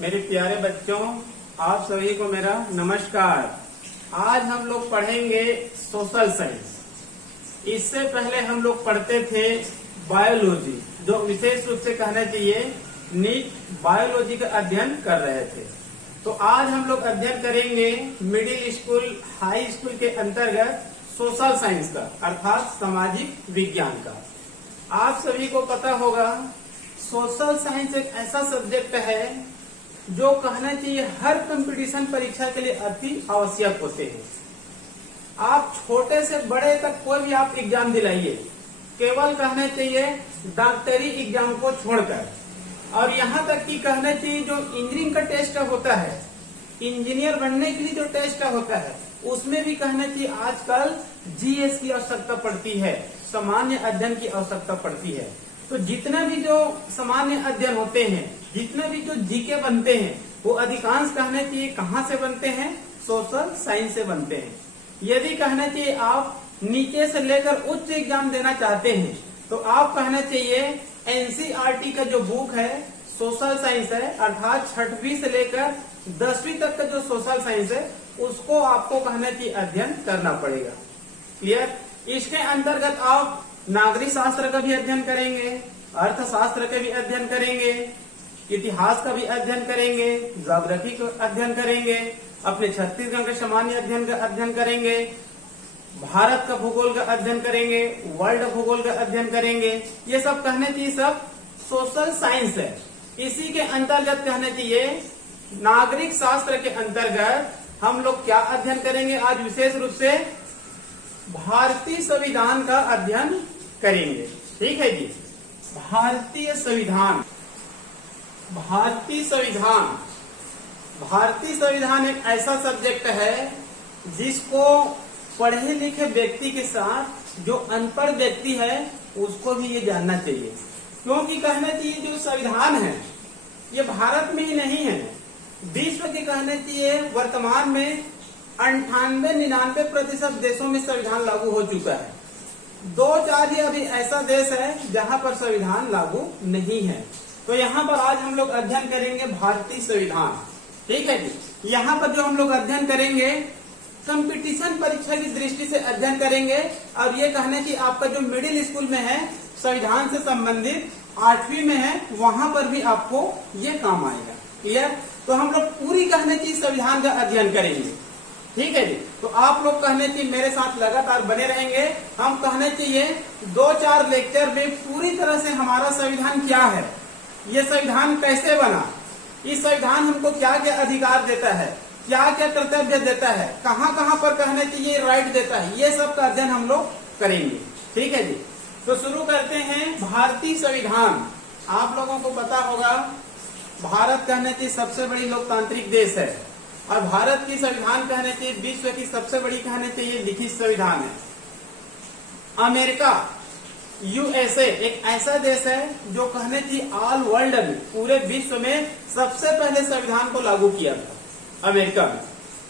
मेरे प्यारे बच्चों, आप सभी को मेरा नमस्कार। आज हम लोग पढ़ेंगे सोशल साइंस। इससे पहले हम लोग पढ़ते थे बायोलॉजी, जो विशेष रूप से कहना चाहिए नीट बायोलॉजी का अध्ययन कर रहे थे। तो आज हम लोग अध्ययन करेंगे मिडिल स्कूल हाई स्कूल के अंतर्गत सोशल साइंस का, अर्थात सामाजिक विज्ञान का। आप सभी को पता होगा सोशल साइंस एक ऐसा सब्जेक्ट है जो कहना चाहिए हर कंपटीशन परीक्षा के लिए अति आवश्यक होते हैं। आप छोटे से बड़े तक कोई भी आप एग्जाम दिलाइए, केवल कहना चाहिए डॉक्टरी एग्जाम को छोड़कर, और यहाँ तक कि कहना चाहिए जो इंजीनियरिंग का टेस्ट होता है, इंजीनियर बनने के लिए जो टेस्ट होता है, उसमें भी कहना चाहिए आजकल जीएस की आवश्यकता पड़ती है, सामान्य अध्ययन की आवश्यकता पड़ती है। तो जितना भी जो सामान्य अध्ययन होते हैं, जितने भी जो जीके बनते हैं, वो अधिकांश कहना चाहिए कहाँ से बनते हैं? सोशल साइंस से बनते हैं। यदि कहना चाहिए आप नीचे से लेकर उच्च एग्जाम देना चाहते हैं, तो आप कहना चाहिए एनसीईआरटी का जो बुक है सोशल साइंस है, अर्थात 6वीं से लेकर 10वीं तक का जो सोशल साइंस है, उसको आपको कहना चाहिए अध्ययन करना पड़ेगा। क्लियर? इसके अंतर्गत आप नागरिक शास्त्र का भी अध्ययन करेंगे, अर्थशास्त्र का भी अध्ययन करेंगे, इतिहास का भी अध्ययन करेंगे, ज्योग्राफी का अध्ययन करेंगे, अपने छत्तीसगढ़ के सामान्य अध्ययन का अध्ययन करेंगे, भारत का भूगोल का अध्ययन करेंगे, वर्ल्ड भूगोल का अध्ययन करेंगे। ये सब कहने चाहिए सब सोशल साइंस है। इसी के अंतर्गत कहने चाहिए नागरिक शास्त्र के अंतर्गत हम लोग क्या अध्ययन करेंगे? आज विशेष रूप से भारतीय संविधान का अध्ययन करेंगे। ठीक है जी। भारतीय संविधान, भारतीय संविधान, भारतीय संविधान एक ऐसा सब्जेक्ट है जिसको पढ़े लिखे व्यक्ति के साथ जो अनपढ़ व्यक्ति है उसको भी ये जानना चाहिए। क्योंकि कहना चाहिए जो संविधान है ये भारत में ही नहीं है, विश्व के कहना चाहिए वर्तमान में 98-99% देशों में संविधान लागू हो चुका है। 2-4 ही अभी ऐसा देश है जहां पर संविधान लागू नहीं है। तो यहाँ पर आज हम लोग अध्ययन करेंगे भारतीय संविधान। ठीक है जी। यहाँ पर जो हम लोग अध्ययन करेंगे कंपटीशन परीक्षा की दृष्टि से अध्ययन करेंगे। अब ये कहना कि आपका जो मिडिल स्कूल में है संविधान से संबंधित 8वीं में है, वहां पर भी आपको ये काम आएगा। क्लियर? तो हम लोग पूरी कहने की संविधान का अध्ययन करेंगे। ठीक है जी। तो आप लोग कहने चाहिए मेरे साथ लगातार बने रहेंगे। हम कहने चाहिए 2-4 लेक्चर में पूरी तरह से हमारा संविधान क्या है, ये संविधान कैसे बना, इस संविधान हमको क्या क्या अधिकार देता है, क्या क्या कर्तव्य देता है, कहाँ कहाँ पर कहने चाहिए राइट देता है, ये सब का अध्ययन हम लोग करेंगे। ठीक है जी। तो शुरू करते हैं। भारतीय संविधान, आप लोगों को पता होगा भारत कहने चाहिए सबसे बड़ी लोकतांत्रिक देश है, और भारत की संविधान कहने चाहिए विश्व की सबसे बड़ी कहने चाहिए लिखित संविधान है। अमेरिका यूएसए एक ऐसा देश है जो कहने चाहिए ऑल वर्ल्ड में, पूरे विश्व में सबसे पहले संविधान को लागू किया था, अमेरिका में।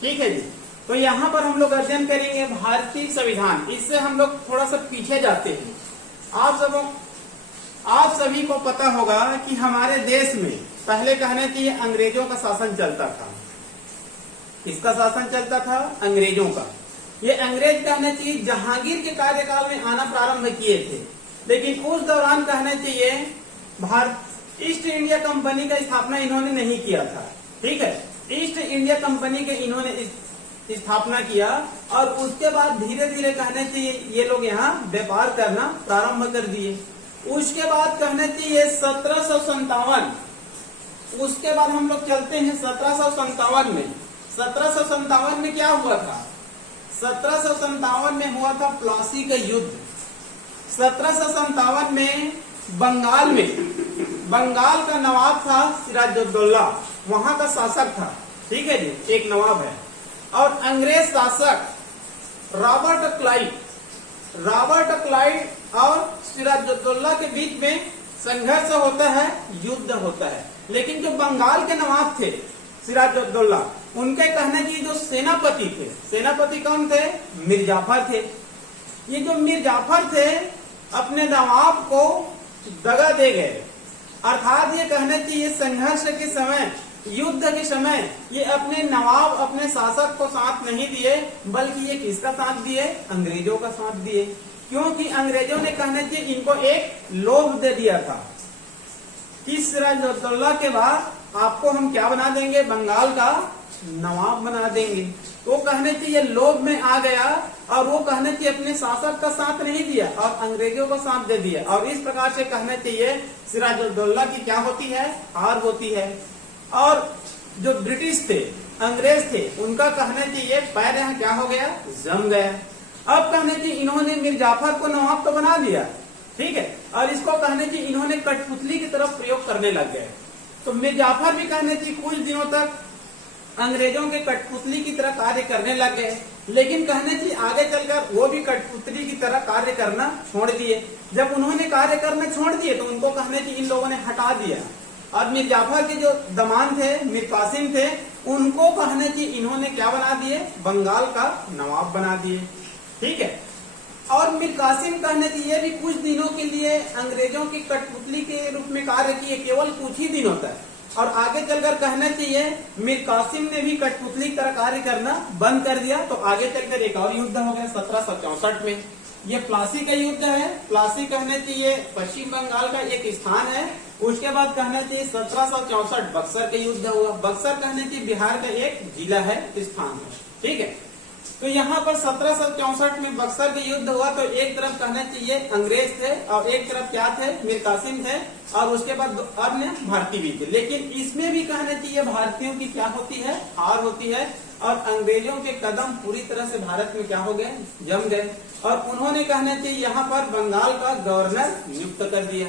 ठीक है जी। तो यहाँ पर हम लोग अध्ययन करेंगे भारतीय संविधान। इससे हम लोग थोड़ा सा पीछे जाते हैं। आप सभी को पता होगा कि हमारे देश में पहले कहने चाहिए अंग्रेजों का शासन चलता था। किसका शासन चलता था? अंग्रेजों का। ये अंग्रेज कहने चाहिए जहांगीर के कार्यकाल में आना प्रारंभ किए थे, लेकिन उस दौरान कहने चाहिए भारत ईस्ट इंडिया कंपनी का स्थापना इन्होंने नहीं किया था। ठीक है। ईस्ट इंडिया कंपनी के इन्होंने स्थापना किया, और उसके बाद धीरे धीरे कहने चाहिए ये लोग यहाँ व्यापार करना प्रारंभ कर दिए। उसके बाद कहने चाहिए 1757, उसके बाद हम लोग चलते हैं 1757 में। 1757 में क्या हुआ था? 1757 में हुआ था प्लासी का युद्ध। 1757 में बंगाल का नवाब था सिराजुद्दौला, वहां का शासक था। ठीक है जी, एक नवाब है। और अंग्रेज शासक रॉबर्ट क्लाइव और सिराजुद्दौला के बीच में संघर्ष होता है, युद्ध होता है। लेकिन जो बंगाल के नवाब थे सिराजुद्दौला, उनके कहने की जो सेनापति थे, सेनापति कौन थे? मीर जाफर थे। ये जो मीर जाफर थे अपने नवाब को दगा दे गए, अर्थात ये कहने चाहिए संघर्ष के समय युद्ध के समय ये अपने नवाब अपने शासक को साथ नहीं दिए, बल्कि ये किसका साथ दिए? अंग्रेजों का साथ दिए। क्योंकि अंग्रेजों ने कहने चाहिए इनको एक लोभ दे दिया था कि सिराजुद्दौला के बाद आपको हम क्या बना देंगे? बंगाल का नवाब बना देंगे। तो कहने चाहिए लोभ में आ गया और वो कहने चाहिए अपने शासक का साथ नहीं दिया और अंग्रेजों का साथ दे दिया, और इस प्रकार से कहने चाहिए सिराजुद्दौला की क्या होती है? हार होती है। और जो ब्रिटिश थे, अंग्रेज थे, उनका कहने चाहिए पैर यहाँ क्या हो गया? जम गया। अब कहने चाहिए इन्होंने मीर जाफर को नवाब तो बना दिया, ठीक है, और इसको कहने चाहिए इन्होंने कठपुतली की तरफ प्रयोग करने लग गए। तो मीर जाफर भी कहने चाहिए कुछ दिनों तक अंग्रेजों के कठपुतली की तरह कार्य करने लग गए, लेकिन कहने चाहिए आगे चलकर वो भी कठपुतली की तरह कार्य करना छोड़ दिए। जब उन्होंने कार्य करना छोड़ दिए तो उनको कहने चाहिए इन लोगों ने हटा दिया, और मीर जाफर के जो दमान थे, मीर कासिम थे, उनको कहने चाहिए इन्होंने क्या बना दिए? बंगाल का नवाब बना दिए, ठीक है। और मीर कासिम कहने चाहिए भी कुछ दिनों के लिए अंग्रेजों की कठपुतली के रूप में कार्य किए, केवल कुछ ही दिनों तक, और आगे चलकर कहना चाहिए मीर कासिम ने भी कठपुतली की तरह कार्य करना बंद कर दिया। तो आगे चलकर एक और युद्ध हो गया 1764 में। ये प्लासी का युद्ध है। प्लासी कहने चाहिए पश्चिम बंगाल का एक स्थान है। उसके बाद कहना चाहिए 1764 बक्सर का युद्ध हुआ। बक्सर कहने चाहिए बिहार का एक जिला है, स्थान है, ठीक है। तो यहाँ पर 1764 में बक्सर का युद्ध हुआ। तो एक तरफ कहना चाहिए अंग्रेज थे और एक तरफ क्या थे? मीर कासिम थे, और उसके बाद अन्य भारतीय भी थे। लेकिन इसमें भी कहना चाहिए भारतीयों की क्या होती है? हार होती है, और अंग्रेजों के कदम पूरी तरह से भारत में क्या हो गए? जम गए, और उन्होंने कहना चाहिए यहाँ पर बंगाल का गवर्नर नियुक्त कर दिया।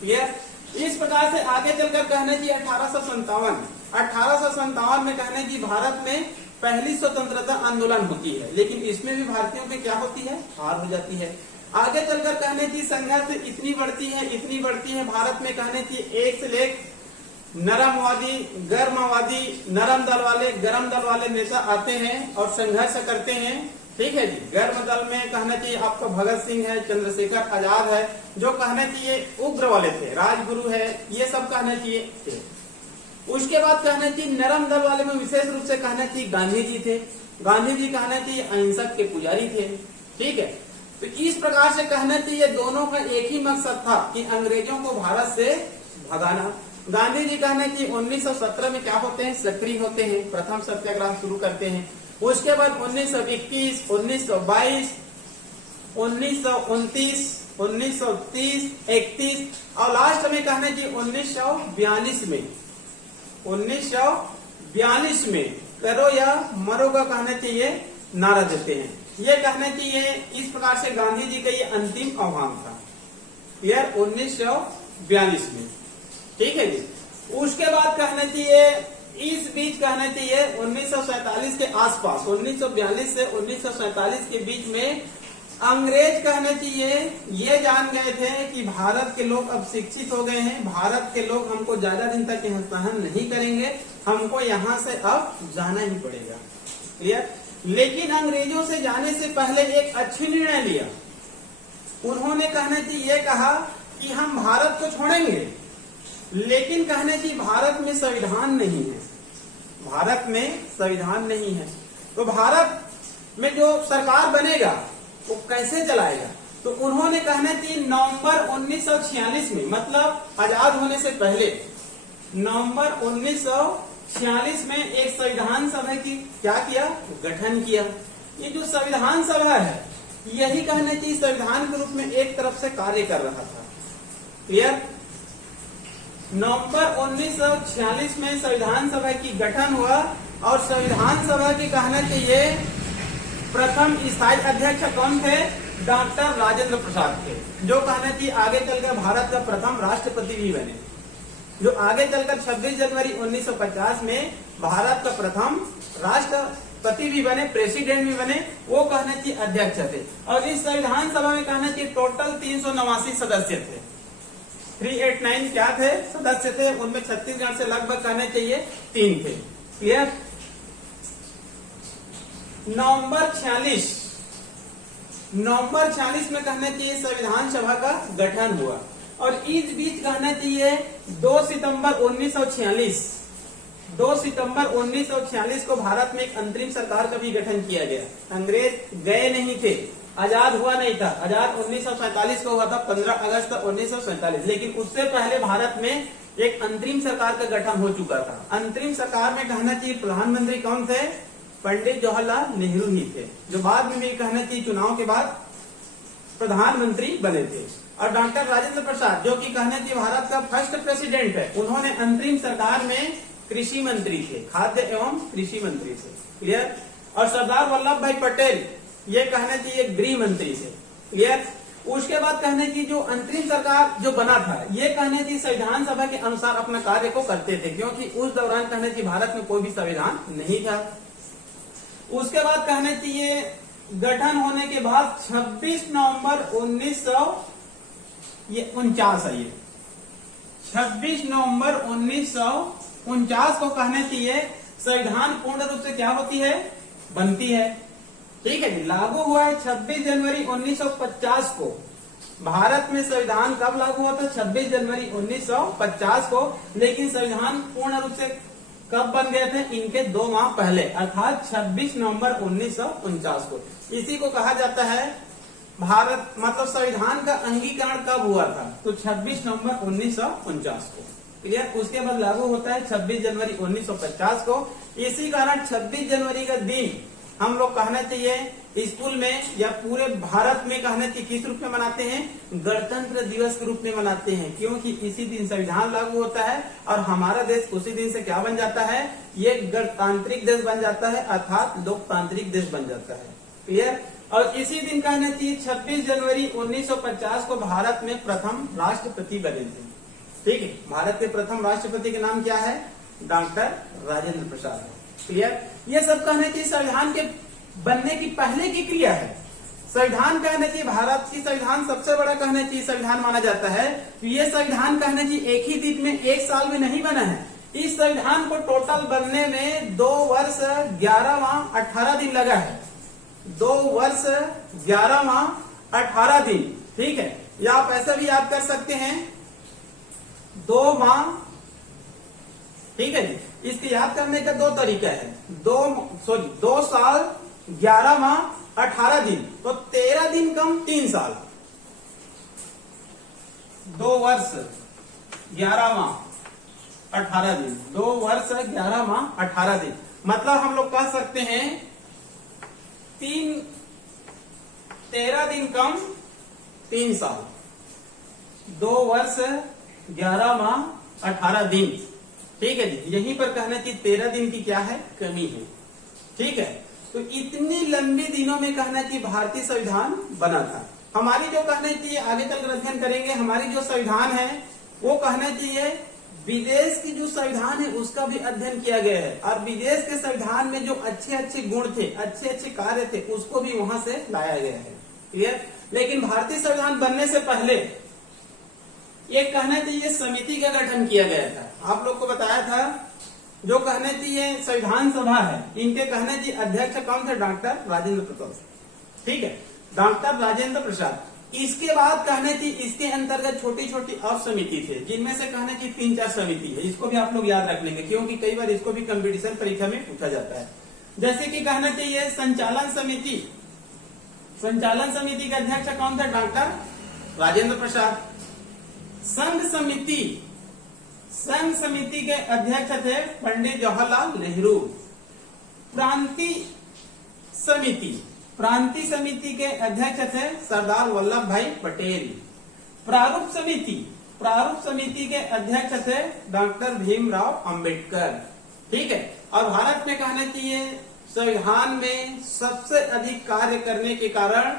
क्लियर? इस प्रकार से आगे चलकर कहना चाहिए 1857 में कहना चाहिए भारत में पहली स्वतंत्रता आंदोलन होती है, लेकिन इसमें भी भारतीयों की क्या होती है? हार हो जाती है। आगे चलकर कहने की संघर्ष इतनी बढ़ती है भारत में, कहने की एक से लेक नरमवादी, गर्मवादी, नरम दल वाले, गरम दल वाले नेता आते हैं और संघर्ष करते हैं, ठीक है जी। गर्म दल में कहना चाहिए आपको भगत सिंह है, चंद्रशेखर आजाद है, जो कहना चाहिए उग्र वाले थे, राजगुरु है, ये सब कहना चाहिए थे। उसके बाद कहना चाहिए नरम दल वाले में विशेष रूप से कहना चाहिए गांधी जी थे। गांधी जी कहना चाहिए अहिंसक के पुजारी थे, ठीक है। तो इस प्रकार से कहना चाहिए दोनों का एक ही मकसद था कि अंग्रेजों को भारत से भगाना। गांधी जी कहना चाहिए 1917 में क्या होते हैं? सक्रिय होते हैं, प्रथम सत्याग्रह शुरू करते हैं। उसके बाद 1921, 1922, 1929, 1930, 31 और लास्ट में कहना चाहिए 1942 में करो या मरो का कहना चाहिए नारा देते हैं। ये कहना चाहिए इस प्रकार से गांधी जी का ये अंतिम आह्वान था, क्लियर? 1942 में, ठीक है जी। उसके बाद कहना चाहिए इस बीच कहना चाहिए 1947 के आसपास, 1942 से 1947 के बीच में अंग्रेज कहना चाहिए ये जान गए थे कि भारत के लोग अब शिक्षित हो गए हैं, भारत के लोग हमको ज्यादा दिन तक यहाँ सहन नहीं करेंगे, हमको यहाँ से अब जाना ही पड़ेगा, क्लियर? लेकिन अंग्रेजों से जाने से पहले एक अच्छी निर्णय लिया। उन्होंने कहना चाहिए ये कहा कि हम भारत को छोड़ेंगे, लेकिन कहने की भारत में संविधान नहीं है, भारत में संविधान नहीं है, तो भारत में जो सरकार बनेगा वो कैसे चलाएगा? तो उन्होंने कहना चाहिए नवंबर 1946 में, मतलब आजाद होने से पहले नवंबर 1946 में एक संविधान सभा की क्या किया? गठन किया। ये जो संविधान सभा है यही कहना चाहिए संविधान के रूप में एक तरफ से कार्य कर रहा था, क्लियर? नवंबर 1946 में संविधान सभा की गठन हुआ और संविधान सभा की कहना चाहिए प्रथम स्थायी अध्यक्ष कौन थे? डॉक्टर राजेंद्र प्रसाद थे, जो कहना चाहिए आगे चलकर भारत का प्रथम राष्ट्रपति भी बने, जो आगे चलकर 26 जनवरी 1950 में भारत का प्रथम राष्ट्रपति भी बने, प्रेसिडेंट भी बने, वो कहना चाहिए अध्यक्ष थे। और इस संविधान सभा में कहना चाहिए टोटल 389 सदस्य थे, 389 क्या थे? सदस्य थे। उनमें छत्तीसगढ़ से लगभग कहना चाहिए 3 थे, क्लियर? नवंबर 46 में कहना चाहिए संविधान सभा का गठन हुआ, और इस बीच कहना चाहिए 2 सितंबर 1946 2 सितंबर 1946 को भारत में एक अंतरिम सरकार का भी गठन किया गया। अंग्रेज गए नहीं थे, आजाद हुआ नहीं था। आजाद 1947 को हुआ था, 15 अगस्त 1947। लेकिन उससे पहले भारत में एक अंतरिम सरकार का गठन हो चुका था। अंतरिम सरकार में कहना चाहिए प्रधानमंत्री कौन थे? पंडित जवाहरलाल नेहरू ही थे, जो बाद में भी कहना चाहिए चुनाव के बाद प्रधानमंत्री बने थे। और डॉक्टर राजेंद्र प्रसाद, जो कि कहना चाहिए भारत का फर्स्ट प्रेसिडेंट है, उन्होंने अंतरिम सरकार में कृषि मंत्री थे, खाद्य एवं कृषि मंत्री थे। क्लियर। और सरदार वल्लभ भाई पटेल, ये कहना चाहिए गृह मंत्री थे। क्लियर। उसके बाद कहने की जो अंतरिम सरकार जो बना था, ये कहने की संविधान सभा के अनुसार अपना कार्य को करते थे, क्योंकि उस दौरान कहने की भारत में कोई भी संविधान नहीं था। उसके बाद कहने चाहिए गठन होने के बाद 26 नवंबर 1949 है, ये 26 नवंबर 1949 को कहने चाहिए संविधान पूर्ण रूप से क्या होती है? बनती है। ठीक है जी। लागू हुआ है 26 जनवरी 1950 को। भारत में संविधान कब लागू हुआ था? 26 जनवरी 1950 को। लेकिन संविधान पूर्ण रूप से कब बन गए थे? इनके 2 माह पहले, अर्थात 26 नवंबर 1949 को। इसी को कहा जाता है भारत, मतलब संविधान का अंगीकरण कब हुआ था? तो 26 नवंबर 1949 को। क्लियर। उसके बाद लागू होता है 26 जनवरी 1950 को। इसी कारण 26 जनवरी का दिन हम लोग कहना चाहिए स्कूल में या पूरे भारत में कहना चाहिए किस रूप में मनाते हैं? गणतंत्र दिवस के रूप में मनाते हैं, क्योंकि इसी दिन संविधान लागू होता है और हमारा देश उसी दिन से क्या बन जाता है? ये गणतांत्रिक देश बन जाता है, अर्थात लोकतांत्रिक देश बन जाता है। क्लियर। और इसी दिन कहना चाहिए 26 जनवरी 1950 को भारत में प्रथम राष्ट्रपति बने थे। ठीक है। भारत के प्रथम राष्ट्रपति के नाम क्या है? डॉक्टर राजेंद्र प्रसाद है। क्लियर। ये सब कहना चाहिए संविधान के बनने की पहले की क्रिया है। संविधान कहना चाहिए भारत की संविधान सबसे बड़ा कहना चाहिए संविधान माना जाता है। तो ये संविधान कहना चाहिए एक ही दिन में, एक साल में नहीं बना है। इस संविधान को टोटल बनने में 2 वर्ष 11 माह 18 दिन लगा है। 2 वर्ष 11 माह 18 दिन। ठीक है। या आप ऐसा भी याद कर सकते हैं 2 माह। ठीक है जी। इसके याद करने का 2 तरीका है। 2 साल 11 माह 18 दिन, तो 13 दिन कम 3 साल। 2 वर्ष 11 माह 18 दिन, 2 वर्ष 11 माह 18 दिन। मतलब हम लोग कह सकते हैं 13 दिन कम 3 साल, 2 वर्ष 11 माह 18 दिन। ठीक है जी। यहीं पर कहना चाहिए 13 दिन की क्या है? कमी है। ठीक है। तो इतनी लंबी दिनों में कहना चाहिए भारतीय संविधान बना था। हमारी जो कहना चाहिए आगे चलकर अध्ययन करेंगे, हमारी जो संविधान है वो कहना चाहिए विदेश की जो संविधान है उसका भी अध्ययन किया गया है, और विदेश के संविधान में जो अच्छे अच्छे गुण थे, अच्छे अच्छे कार्य थे, उसको भी वहां से लाया गया है। क्लियर। लेकिन भारतीय संविधान बनने से पहले ये कहना चाहिए समिति का गठन किया गया था। आप लोग को बताया था जो कहने चाहिए संविधान सभा है, इनके कहने चाहिए अध्यक्ष कौन थे? डॉक्टर राजेंद्र प्रसाद। ठीक है। डॉक्टर राजेंद्र प्रसाद। इसके बाद कहने चाहिए इसके अंतर्गत छोटी छोटी और समिति थे, जिनमें से कहने चाहिए 3-4 समिति है। इसको भी आप लोग याद रख लेंगे, क्योंकि कई बार इसको भी कंपटीशन परीक्षा में पूछा जाता है। जैसे कि कहना चाहिए संचालन समिति। संचालन समिति के अध्यक्ष कौन थे? डॉक्टर राजेंद्र प्रसाद। संघ समिति, संघ समिति के अध्यक्ष थे पंडित जवाहरलाल नेहरू। प्रांतीय समिति, प्रांतीय समिति के अध्यक्ष थे सरदार वल्लभ भाई पटेल। प्रारूप समिति, प्रारूप समिति के अध्यक्ष थे डॉक्टर भीमराव अंबेडकर। ठीक है। और भारत में कहना चाहिए संविधान में सबसे अधिक कार्य करने के कारण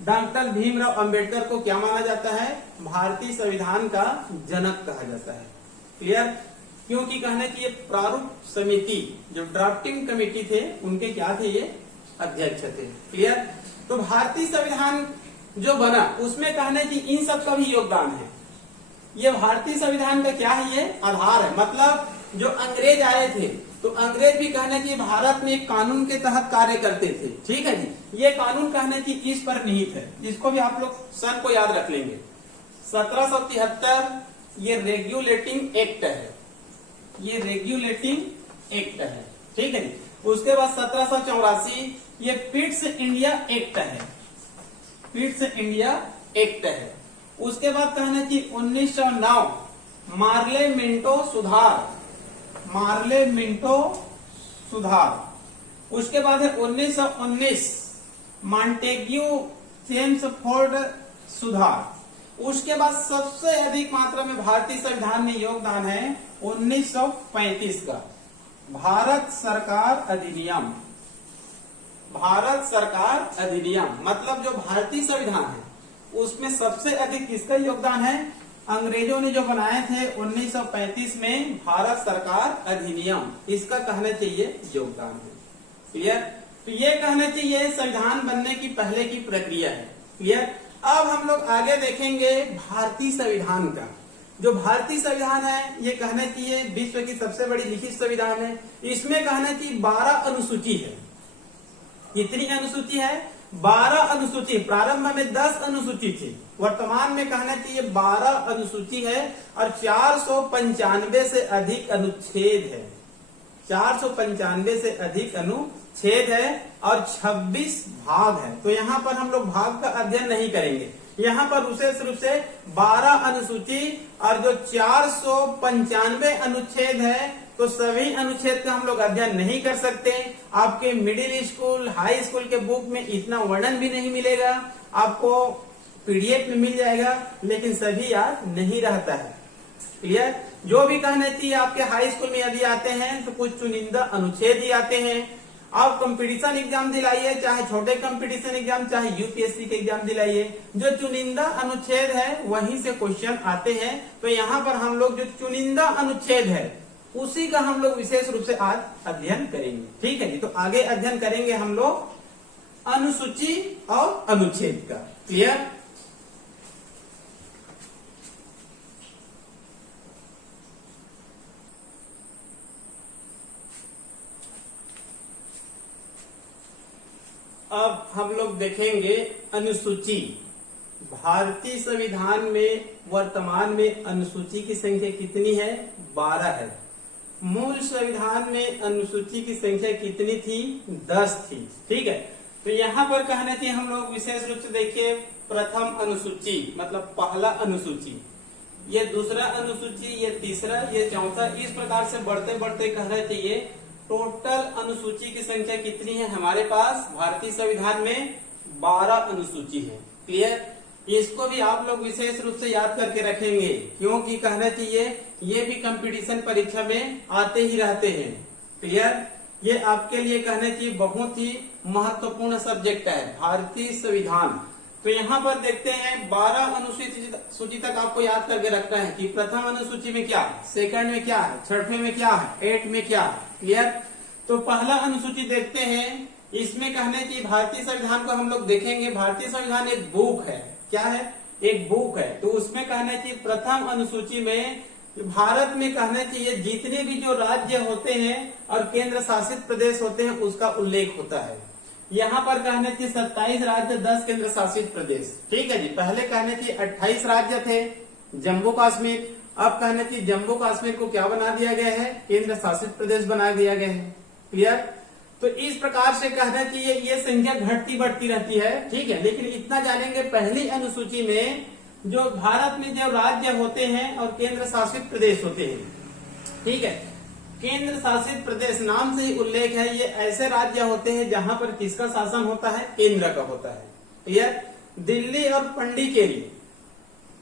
डॉक्टर भीमराव अंबेडकर को क्या माना जाता है? भारतीय संविधान का जनक कहा जाता है। क्लियर। क्योंकि कहना चाहिए प्रारूप समिति जो ड्राफ्टिंग कमेटी थे उनके क्या थे? ये अध्यक्ष थे। क्लियर। तो भारतीय संविधान जो बना उसमें कहना चाहिए इन सब का भी योगदान है। ये भारतीय संविधान का क्या है? ये आधार है। मतलब जो अंग्रेज आए थे तो अंग्रेज भी कहना चाहिए भारत में एक कानून के तहत कार्य करते थे। ठीक है जी। ये कानून कहना चाहिए इस पर निहित है। इसको भी आप लोग सन को याद रख लेंगे। 1773 ये रेगुलेटिंग एक्ट है। ये रेगुलेटिंग एक्ट है, ठीक है। उसके बाद 1784 ये पिट्स इंडिया एक्ट है, पिट्स इंडिया एक्ट है। उसके बाद कहना चाहिए 1909 मार्ले मिंटो सुधार, मार्ले मिंटो सुधार। उसके बाद है 1919 मॉन्टेग्यू चेम्सफोर्ड सुधार। उसके बाद सबसे अधिक मात्रा में भारतीय संविधान में योगदान है 1935 का भारत सरकार अधिनियम, भारत सरकार अधिनियम मतलब जो भारतीय संविधान है उसमें सबसे अधिक किसका योगदान है, अंग्रेजों ने जो बनाए थे 1935 में भारत सरकार अधिनियम, इसका कहना चाहिए योगदान है। क्लियर। तो ये कहना चाहिए संविधान बनने की पहले की प्रक्रिया है। क्लियर। अब हम लोग आगे देखेंगे भारतीय संविधान का। जो भारतीय संविधान है ये कहना चाहिए विश्व की सबसे बड़ी लिखित संविधान है। इसमें कहना चाहिए 12 अनुसूची है। कितनी अनुसूची है, 12 अनुसूची। प्रारंभ में 10 अनुसूची थी, वर्तमान में कहना चाहिए 12 अनुसूची है और 495 से अधिक अनुच्छेद है, 495 से अधिक अनुच्छेद है और 26 भाग है। तो यहाँ पर हम लोग भाग का अध्ययन नहीं करेंगे, यहाँ पर विशेष रूप से 12 अनुसूची और जो 495 अनुच्छेद है तो सभी अनुच्छेद का हम लोग अध्ययन नहीं कर सकते। आपके मिडिल स्कूल हाई स्कूल के बुक में इतना वर्णन भी नहीं मिलेगा, आपको पीडीएफ में मिल जाएगा लेकिन सभी याद नहीं रहता है। क्लियर। जो भी कहना चाहिए आपके हाई स्कूल में यदि आते हैं तो कुछ चुनिंदा अनुच्छेद ही आते हैं। आप कंपटीशन एग्जाम दिलाइए, चाहे छोटे कंपटीशन एग्जाम चाहे यूपीएससी के एग्जाम दिलाइए, जो चुनिंदा अनुच्छेद है वहीं से क्वेश्चन आते हैं। तो यहाँ पर हम लोग जो चुनिंदा अनुच्छेद है उसी का हम लोग विशेष रूप से आज अध्ययन करेंगे। ठीक है जी। तो आगे अध्ययन करेंगे हम लोग अनुसूची और अनुच्छेद का। क्लियर। अब हम लोग देखेंगे अनुसूची। भारतीय संविधान में वर्तमान में अनुसूची की संख्या कितनी है, 12 है। मूल संविधान में अनुसूची की संख्या कितनी थी, 10 थी। ठीक है। तो यहाँ पर कहना चाहिए हम लोग विशेष रूप से देखिए प्रथम अनुसूची मतलब पहला अनुसूची, ये दूसरा अनुसूची, ये तीसरा, ये चौथा, इस प्रकार से बढ़ते बढ़ते कहना चाहिए टोटल अनुसूची की संख्या कितनी है हमारे पास भारतीय संविधान में, 12 अनुसूची है। क्लियर। इसको भी आप लोग विशेष रूप से याद करके रखेंगे क्योंकि कहना चाहिए ये भी कंपटीशन परीक्षा में आते ही रहते हैं। क्लियर। ये आपके लिए कहना चाहिए बहुत ही महत्वपूर्ण सब्जेक्ट है भारतीय संविधान। तो यहाँ पर देखते हैं 12 अनुसूची तक आपको याद करके रखना है कि प्रथम अनुसूची में क्या है, सेकंड में क्या है, छठवें में क्या है, 8 में क्या है। क्लियर। तो पहला अनुसूची देखते हैं। इसमें कहने की भारतीय संविधान को हम लोग देखेंगे। भारतीय संविधान एक बुक है। क्या है, एक बुक है। तो उसमें कहना चाहिए प्रथम अनुसूची में भारत में कहना चाहिए जितने भी जो राज्य होते हैं और केंद्र शासित प्रदेश होते हैं उसका उल्लेख होता है। यहाँ पर कहना चाहिए 27 राज्य 10 केंद्र शासित प्रदेश। ठीक है जी। पहले कहने चाहिए 28 राज्य थे, जम्मू कश्मीर। अब कहना चाहिए जम्मू कश्मीर को क्या बना दिया गया है, केंद्र शासित प्रदेश बना दिया गया है। क्लियर। तो इस प्रकार से कहना चाहिए ये संख्या घटती बढ़ती रहती है। ठीक है। लेकिन इतना जानेंगे पहली अनुसूची में जो भारत में जो राज्य होते हैं और केंद्र शासित प्रदेश होते हैं। ठीक है। केंद्र शासित प्रदेश नाम से ही उल्लेख है, ये ऐसे राज्य होते हैं जहां पर किसका शासन होता है, केंद्र का होता है। क्लियर। दिल्ली और पंडिचेरी,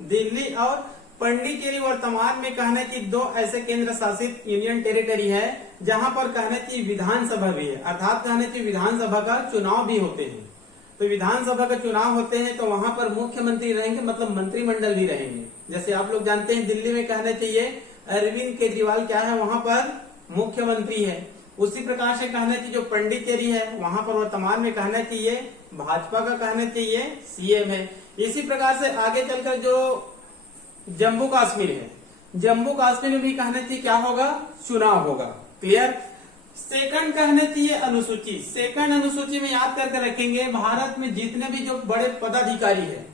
दिल्ली और पंडिचेरी वर्तमान में कहना चाहिए 2 ऐसे केंद्र शासित यूनियन टेरिटरी है जहां पर कहना चाहिए विधानसभा भी है, अर्थात कहना चाहिए विधानसभा का चुनाव भी होते हैं। तो विधानसभा का चुनाव होते हैं तो वहां पर मुख्यमंत्री रहेंगे, मतलब मंत्रिमंडल भी रहेंगे। जैसे आप लोग जानते हैं दिल्ली में कहना चाहिए अरविंद केजरीवाल क्या है, वहां पर मुख्यमंत्री है। उसी प्रकार से कहना चाहिए जो पंडिचेरी है वहां पर वर्तमान में कहना चाहिए भाजपा का कहना चाहिए सीएम है। इसी प्रकार से आगे चलकर जो जम्मू कश्मीर है, जम्मू कश्मीर में भी कहना चाहिए क्या होगा, चुनाव होगा। क्लियर। सेकंड कहना चाहिए अनुसूची। सेकंड अनुसूची में याद करके रखेंगे भारत में जितने भी जो बड़े पदाधिकारी है,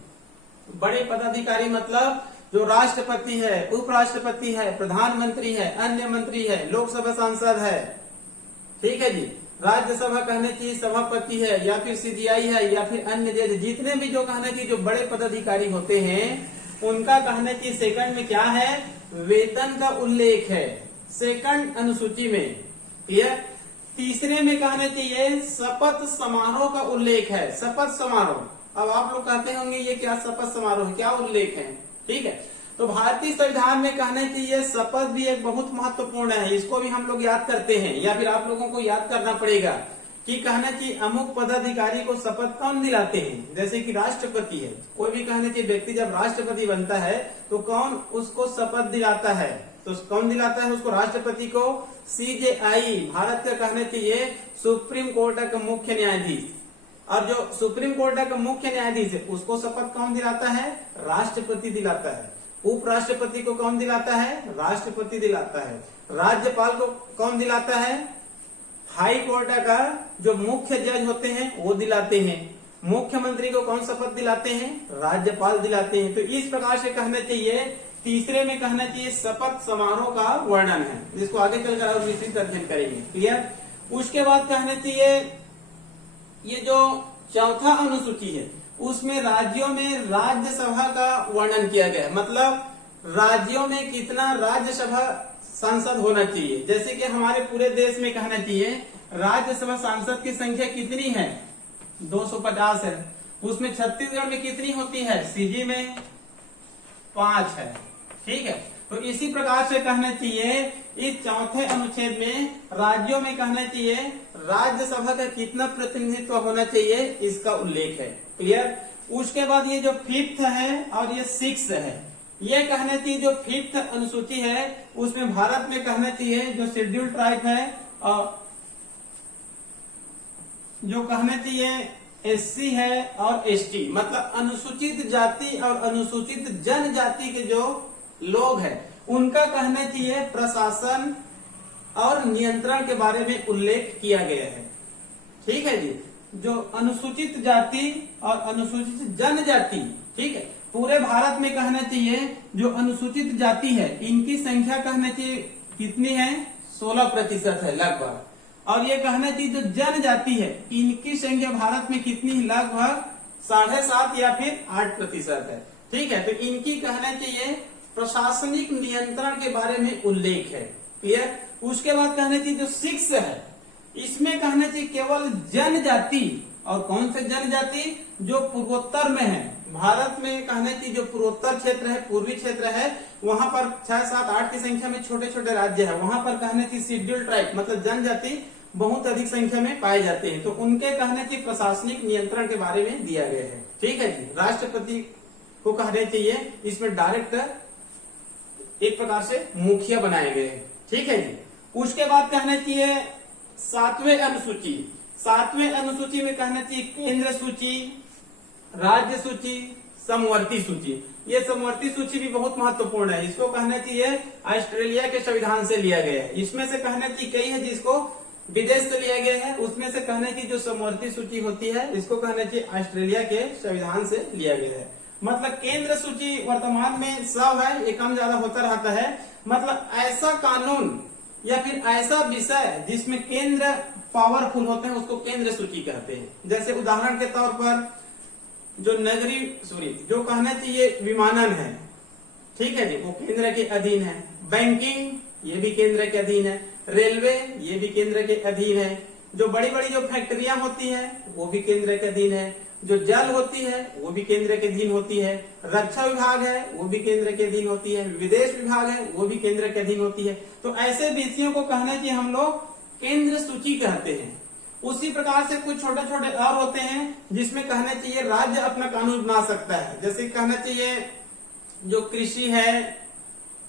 बड़े पदाधिकारी मतलब जो राष्ट्रपति है, उपराष्ट्रपति है, प्रधानमंत्री है, अन्य मंत्री है, लोकसभा सांसद है, ठीक है जी। राज्यसभा कहने चाहिए सभापति है, या फिर सीजीआई है, या फिर अन्य जज, जितने भी जो कहने चाहिए जो बड़े पदाधिकारी होते हैं उनका कहने चाहिए सेकंड में क्या है, वेतन का उल्लेख है, सेकंड अनुसूची में। क्लियर। तीसरे में कहने चाहिए शपथ समारोह का उल्लेख है, शपथ समारोह। अब आप लोग कहते होंगे ये क्या शपथ समारोह है, क्या उल्लेख है, ठीक है। तो भारतीय संविधान में कहने चाहिए शपथ भी एक बहुत महत्वपूर्ण है, इसको भी हम लोग याद करते हैं, या फिर आप लोगों को याद करना पड़ेगा कि कहना चाहिए अमुक पदाधिकारी को शपथ कौन दिलाते हैं। जैसे कि राष्ट्रपति है, कोई भी कहने चाहिए व्यक्ति जब राष्ट्रपति बनता है तो कौन उसको शपथ दिलाता है, तो कौन दिलाता है उसको, राष्ट्रपति को सीजेआई, भारत का कहने चाहिए सुप्रीम कोर्ट का मुख्य न्यायाधीश। और जो सुप्रीम कोर्ट का मुख्य न्यायाधीश है उसको शपथ कौन दिलाता है, राष्ट्रपति दिलाता है। उपराष्ट्रपति को कौन दिलाता है, राष्ट्रपति दिलाता है। राज्यपाल को कौन दिलाता है, हाई कोर्ट का जो मुख्य जज होते हैं वो दिलाते हैं। मुख्यमंत्री को कौन शपथ दिलाते हैं, राज्यपाल दिलाते हैं। तो इस प्रकार से कहना चाहिए तीसरे में कहना चाहिए शपथ समारोह का वर्णन है, जिसको आगे चलकर और विस्तृत अध्ययन करेंगे। क्लियर। उसके बाद कहना चाहिए ये जो चौथा अनुसूची है उसमें राज्यों में राज्यसभा का वर्णन किया गया है, मतलब राज्यों में कितना राज्यसभा सांसद होना चाहिए। जैसे कि हमारे पूरे देश में कहना चाहिए राज्यसभा सांसद की संख्या कितनी है, 250 है। उसमें छत्तीसगढ़ में कितनी होती है, सीजी में 5 है, ठीक है। तो इसी प्रकार से कहना चाहिए इस चौथे अनुच्छेद में राज्यों में कहना चाहिए राज्यसभा का कितना प्रतिनिधित्व होना चाहिए, इसका उल्लेख है। क्लियर। उसके बाद ये जो फिफ्थ है और ये सिक्स्थ है, ये कहना चाहिए जो फिफ्थ अनुसूची है उसमें भारत में कहना चाहिए जो शेड्यूल ट्राइब है और जो कहना चाहिए एससी है और एसटी, मतलब अनुसूचित जाति और अनुसूचित जनजाति के जो लोग हैं उनका कहना चाहिए प्रशासन और नियंत्रण के बारे में उल्लेख किया गया है, ठीक है जी। जो अनुसूचित जाति और अनुसूचित जनजाति, ठीक है, पूरे भारत में कहना चाहिए जो अनुसूचित जाति है इनकी संख्या कहना चाहिए कितनी है, 16% है लगभग। और ये कहना चाहिए जो जनजाति है इनकी संख्या भारत में कितनी, लगभग 7.5 या फिर 8% है, ठीक है। तो इनकी कहना चाहिए प्रशासनिक नियंत्रण के बारे में उल्लेख है। क्लियर। उसके बाद कहना चाहिए जो 6 है इसमें कहना चाहिए केवल जनजाति, और कौन से जनजाति, जो पूर्वोत्तर में है। भारत में कहना चाहिए जो पूर्वोत्तर क्षेत्र है, पूर्वी क्षेत्र है, वहां पर 6, 7, 8 की संख्या में छोटे छोटे राज्य है, वहां पर कहना चाहिए शेड्यूल ट्राइब मतलब जनजाति बहुत अधिक संख्या में पाए जाते हैं। तो उनके कहना चाहिए प्रशासनिक नियंत्रण के बारे में दिया गया है, ठीक है जी। राष्ट्रपति को कहना चाहिए इसमें डायरेक्टर एक प्रकार से मुखिया बनाए गए हैं, ठीक है जी। उसके बाद कहना चाहिए 7वें अनुसूची, 7वें अनुसूची में कहना चाहिए केंद्र सूची, राज्य सूची, समवर्ती सूची। ये समवर्ती सूची भी बहुत महत्वपूर्ण है, इसको कहना चाहिए ऑस्ट्रेलिया के संविधान से लिया गया है। इसमें से कहना चाहिए कई है जिसको विदेश से लिया गया है, उसमें से कहना चाहिए जो समवर्ती सूची होती है इसको कहना चाहिए ऑस्ट्रेलिया के संविधान से लिया गया है। मतलब केंद्र सूची वर्तमान में सब है, ये कम ज्यादा होता रहता है। मतलब ऐसा कानून या फिर ऐसा विषय जिसमें केंद्र पावरफुल होते हैं उसको केंद्र सूची कहते हैं। जैसे उदाहरण के तौर पर जो जो कहना चाहिए विमानन है, ठीक है जी, वो केंद्र के अधीन है। बैंकिंग ये भी केंद्र के अधीन है। रेलवे ये भी केंद्र के अधीन है। जो बड़ी बड़ी जो फैक्ट्रियां होती है वो भी केंद्र के अधीन है। जो जल होती है वो भी केंद्र के अधीन होती है। रक्षा विभाग है वो भी केंद्र के अधीन होती है। विदेश विभाग है वो भी केंद्र के अधीन होती है। तो ऐसे विषयों को कहना चाहिए हम लोग केंद्र सूची कहते हैं। उसी प्रकार से कुछ छोटे छोटे और होते हैं जिसमें कहना चाहिए राज्य अपना कानून बना सकता है। जैसे कहना चाहिए जो कृषि है,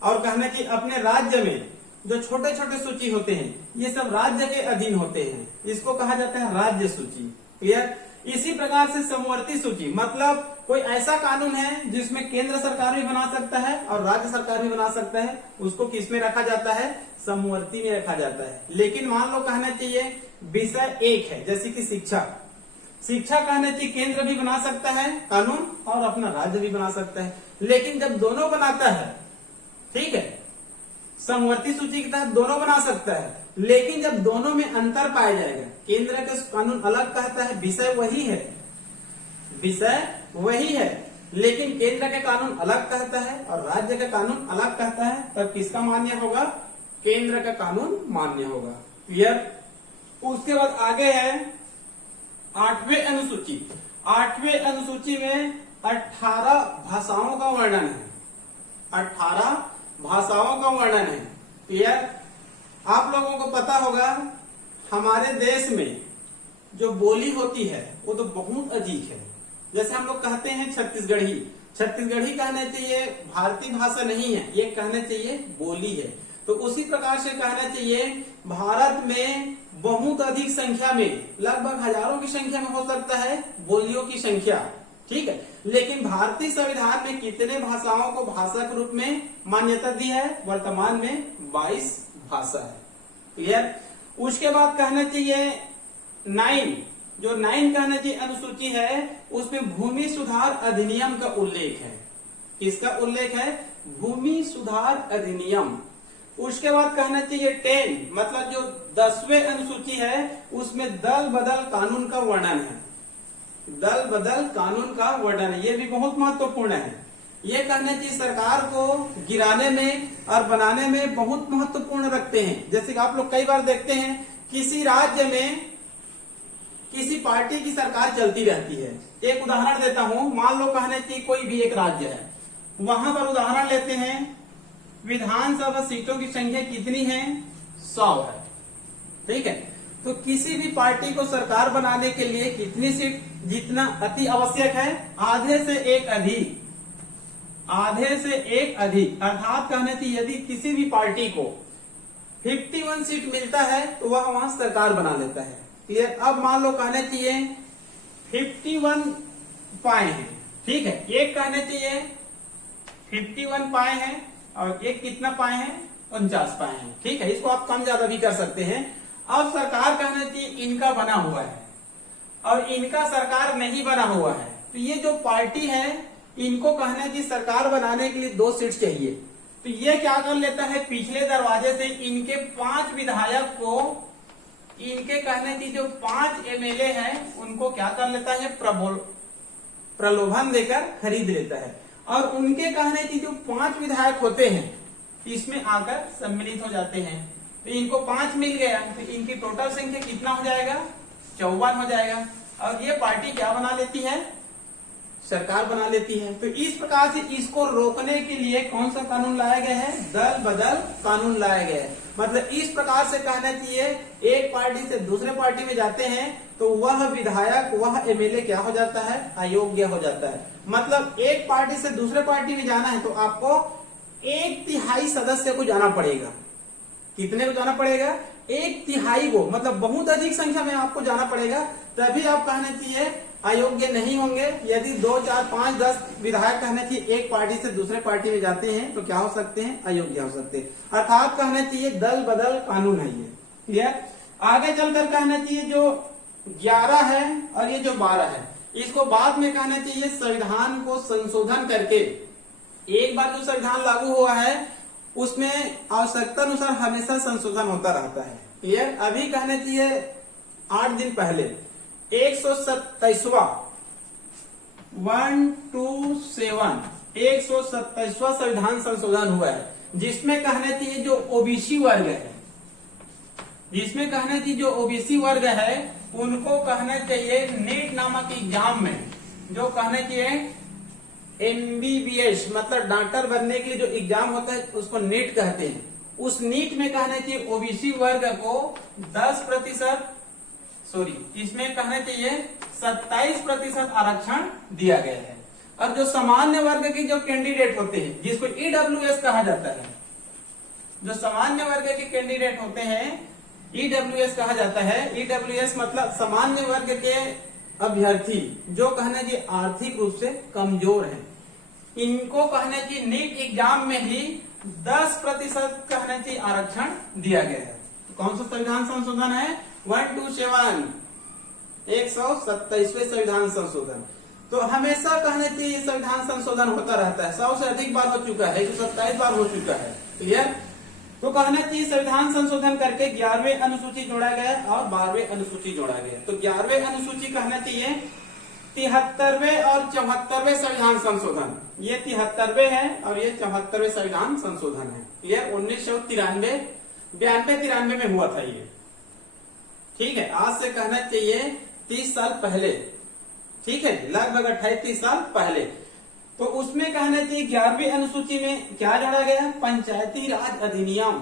और कहना चाहिए अपने राज्य में जो छोटे छोटे सूची होते हैं ये सब राज्य के अधीन होते हैं, इसको कहा जाता है राज्य सूची। क्लियर। इसी प्रकार से समवर्ती सूची मतलब कोई ऐसा कानून है जिसमें केंद्र सरकार भी बना सकता है और राज्य सरकार भी बना सकता है, उसको किस में रखा जाता है, समवर्ती में रखा जाता है। लेकिन मान लो कहना चाहिए विषय एक है, जैसे कि शिक्षा, शिक्षा कहना चाहिए केंद्र भी बना सकता है कानून और अपना राज्य भी बना सकता है, लेकिन जब दोनों बनाता है, ठीक है, समवर्ती सूची के तहत दोनों बना सकता है, लेकिन जब दोनों में अंतर पाया जाएगा, केंद्र का कानून अलग कहता है, विषय वही है, लेकिन केंद्र का कानून अलग कहता है और राज्य का कानून अलग कहता है, तब किसका मान्य होगा? केंद्र का कानून मान्य होगा। क्लियर? उसके बाद आगे है 8वें अनुसूची। 8वें अनुसूची में 18 भाषाओं का वर्णन है। 18 भाषाओं का वर्णन है। क्लियर? आप लोगों को पता होगा हमारे देश में जो बोली होती है वो तो बहुत अजीब है। जैसे हम लोग कहते हैं छत्तीसगढ़ी कहना चाहिए भारतीय भाषा नहीं है, ये कहना चाहिए बोली है। तो उसी प्रकार से कहना चाहिए भारत में बहुत अधिक संख्या में, लगभग हजारों की संख्या में हो सकता है बोलियों की संख्या, ठीक है, लेकिन भारतीय संविधान में कितने भाषाओं को भाषा के रूप में मान्यता दी है? वर्तमान में 22 भाषा है। क्लियर? उसके बाद कहना चाहिए 9 कहना चाहिए अनुसूची है, उसमें भूमि सुधार अधिनियम का उल्लेख है। किसका उल्लेख है? भूमि सुधार अधिनियम। उसके बाद कहना चाहिए 10 मतलब जो 10वें अनुसूची है उसमें दल बदल कानून का वर्णन है। दल बदल कानून का वर्णन है, ये भी बहुत महत्वपूर्ण है। ये कहना चाहिए सरकार को गिराने में और बनाने में बहुत महत्वपूर्ण रखते हैं। जैसे कि आप लोग कई बार देखते हैं किसी राज्य में किसी पार्टी की सरकार चलती रहती है। एक उदाहरण देता हूं, मान लो कहने चाहिए कोई भी एक राज्य है, वहां पर उदाहरण लेते हैं विधानसभा सीटों की संख्या कितनी है? 100 है, ठीक है। तो किसी भी पार्टी को सरकार बनाने के लिए कितनी सीट जितना अति आवश्यक है? आधे से एक अधिक, अर्थात कहने चाहिए यदि किसी भी पार्टी को 51 सीट मिलता है तो वह वहां सरकार बना लेता है। क्लियर? अब मान लो कहने चाहिए 51 पाए हैं, ठीक है, एक कहने चाहिए 51 पाए हैं और एक कितना पाए हैं? 49 पाए हैं, ठीक है। इसको आप कम ज्यादा भी कर सकते हैं। अब सरकार कहना चाहिए इनका बना हुआ है और इनका सरकार नहीं बना हुआ है, तो ये जो पार्टी है इनको कहना चाहिए सरकार बनाने के लिए 2 सीट चाहिए। तो ये क्या कर लेता है? पिछले दरवाजे से इनके 5 विधायक को, इनके कहने की जो 5 एमएलए हैं उनको क्या कर लेता है? प्रलोभन देकर खरीद लेता है और उनके कहने की जो 5 विधायक होते हैं इसमें आकर सम्मिलित हो जाते हैं। तो इनको 5 मिल गया तो इनकी टोटल संख्या कितना हो जाएगा? 54 हो जाएगा और ये पार्टी क्या बना लेती है? सरकार बना लेती है। तो इस प्रकार से इसको रोकने के लिए कौन सा कानून लाया गया है? दल बदल कानून लाया गया है। मतलब इस प्रकार से कहना चाहिए एक पार्टी से दूसरे पार्टी में जाते हैं तो वह विधायक, वह एमएलए क्या हो जाता है? अयोग्य हो जाता है। मतलब एक पार्टी से दूसरे पार्टी में जाना है तो आपको 1/3 सदस्य को जाना पड़ेगा। कितने को जाना पड़ेगा? 1/3 को, मतलब बहुत अधिक संख्या में आपको जाना पड़ेगा, तभी आप कहना चाहिए अयोग्य नहीं होंगे। यदि 2, 4, 5, 10 विधायक कहना चाहिए एक पार्टी से दूसरे पार्टी में जाते हैं तो क्या हो सकते हैं? अयोग्य हो सकते हैं। अर्थात कहना चाहिए दल बदल कानून है ये। क्लियर? आगे चलकर कहना चाहिए जो 11 है और ये जो 12 है इसको बाद में कहना चाहिए संविधान को संशोधन करके, एक बार जो संविधान लागू हुआ है उसमें आवश्यकता अनुसार हमेशा संशोधन होता रहता है। क्लियर? अभी कहना चाहिए 8 दिन पहले 127वां 127वां संविधान संशोधन हुआ है, जिसमें कहना चाहिए जो ओबीसी वर्ग है, उनको कहना चाहिए नीट नामक एग्जाम में, जो कहना चाहिए एमबीबीएस मतलब डॉक्टर बनने के लिए जो एग्जाम होता है उसको नीट कहते हैं। उस नीट में कहना चाहिए ओबीसी वर्ग को 10%, इसमें कहना चाहिए 27% आरक्षण दिया गया है। और जो सामान्य वर्ग के जो कैंडिडेट होते हैं जिसको ईडब्ल्यूएस कहा जाता है, जो सामान्य वर्ग के कैंडिडेट होते हैं ईडब्ल्यूएस कहा जाता है। ईडब्ल्यूएस मतलब सामान्य वर्ग के अभ्यर्थी जो कहना चाहिए आर्थिक रूप से कमजोर हैं, इनको कहना चाहिए नीट एग्जाम में ही 10% कहना चाहिए आरक्षण दिया गया है। कौन सा संविधान संशोधन है? 127 127वें संविधान संशोधन। तो हमेशा कहना चाहिए संविधान संशोधन होता रहता है, 100 से अधिक बार हो चुका है, 127 बार हो चुका है। क्लियर? तो कहना चाहिए संविधान संशोधन करके 11वें अनुसूची जोड़ा गया और 12वें अनुसूची जोड़ा गया। तो 11वें अनुसूची कहना चाहिए 73वें और 74वें संविधान संशोधन। ये 73वें है और ये 74वें संविधान संशोधन है। क्लियर? 1993 92-93 में हुआ था ये। ठीक है, आज से कहना चाहिए 30 साल पहले। ठीक है, लगभग 28-30 साल पहले। तो उसमें कहना चाहिए 11वीं अनुसूची में क्या जोड़ा गया? पंचायती राज अधिनियम।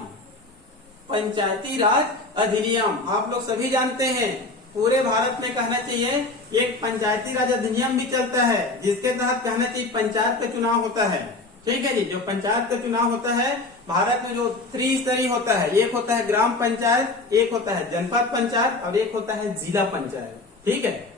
पंचायती राज अधिनियम आप लोग सभी जानते हैं, पूरे भारत में कहना चाहिए एक पंचायती राज अधिनियम भी चलता है, जिसके तहत कहना चाहिए पंचायत का चुनाव होता है। ठीक है जी, जो पंचायत का चुनाव होता है भारत में जो 3 स्तरीय होता है, एक होता है ग्राम पंचायत, एक होता है जनपद पंचायत और एक होता है जिला पंचायत। ठीक है,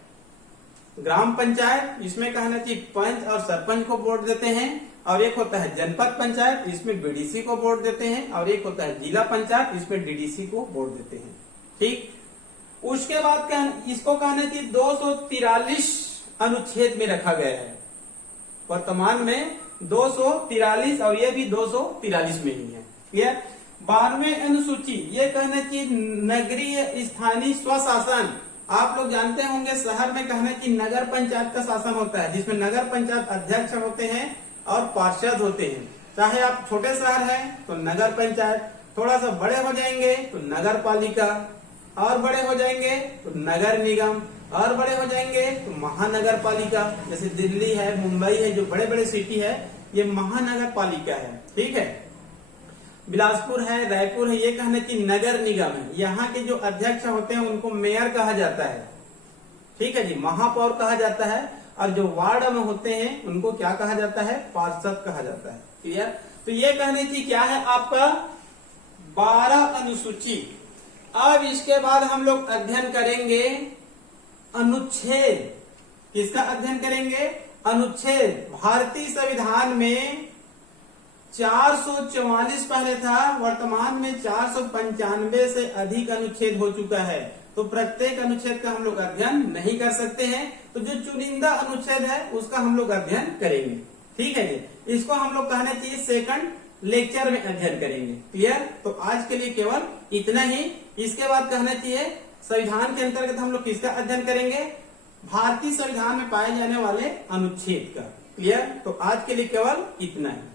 ग्राम पंचायत इसमें कहना चाहिए पंच और सरपंच को वोट देते हैं, और एक होता है जनपद पंचायत, इसमें बीडीसी को वोट देते हैं, और एक होता है जिला पंचायत, इसमें डीडीसी को वोट देते हैं। ठीक, उसके बाद इसको कहना चाहिए 243 अनुच्छेद में रखा गया है। वर्तमान में 243 और ये भी 243 में ही है। क्लियर? 12वें अनुसूची ये कहना चाहिए नगरीय स्थानीय स्वशासन। आप लोग जानते होंगे शहर में कहना चाहिए नगर पंचायत का शासन होता है, जिसमें नगर पंचायत अध्यक्ष होते हैं और पार्षद होते हैं। चाहे आप छोटे शहर हैं तो नगर पंचायत, थोड़ा सा बड़े हो जाएंगे तो नगर पालिका, और बड़े हो जाएंगे तो नगर निगम, और बड़े हो जाएंगे तो महानगर पालिका। जैसे दिल्ली है, मुंबई है, जो बड़े बड़े सिटी है ये महानगर पालिका है। ठीक है, बिलासपुर है, रायपुर है, ये कहना चाहिए नगर निगम है। यहाँ के जो अध्यक्ष होते हैं उनको मेयर कहा जाता है। ठीक है जी, महापौर कहा जाता है, और जो वार्ड में होते हैं उनको क्या कहा जाता है? पार्षद कहा जाता है। क्लियर? तो ये कहने चाहिए क्या है आपका 12 अनुसूची। अब इसके बाद हम लोग अध्ययन करेंगे अनुच्छेद। किसका अध्ययन करेंगे? अनुच्छेद। भारतीय संविधान में 444 पहले था, वर्तमान में 495 से अधिक अनुच्छेद हो चुका है। तो प्रत्येक अनुच्छेद का हम लोग अध्ययन नहीं कर सकते हैं, तो जो चुनिंदा अनुच्छेद है उसका हम लोग अध्ययन करेंगे। ठीक है जी, इसको हम लोग कहना चाहिए सेकंड लेक्चर में अध्ययन करेंगे। क्लियर? तो आज के लिए केवल इतना ही। इसके बाद कहना चाहिए संविधान के अंतर्गत हम लोग किसका अध्ययन करेंगे? भारतीय संविधान में पाए जाने वाले अनुच्छेद का। क्लियर? तो आज के लिए केवल इतना ही।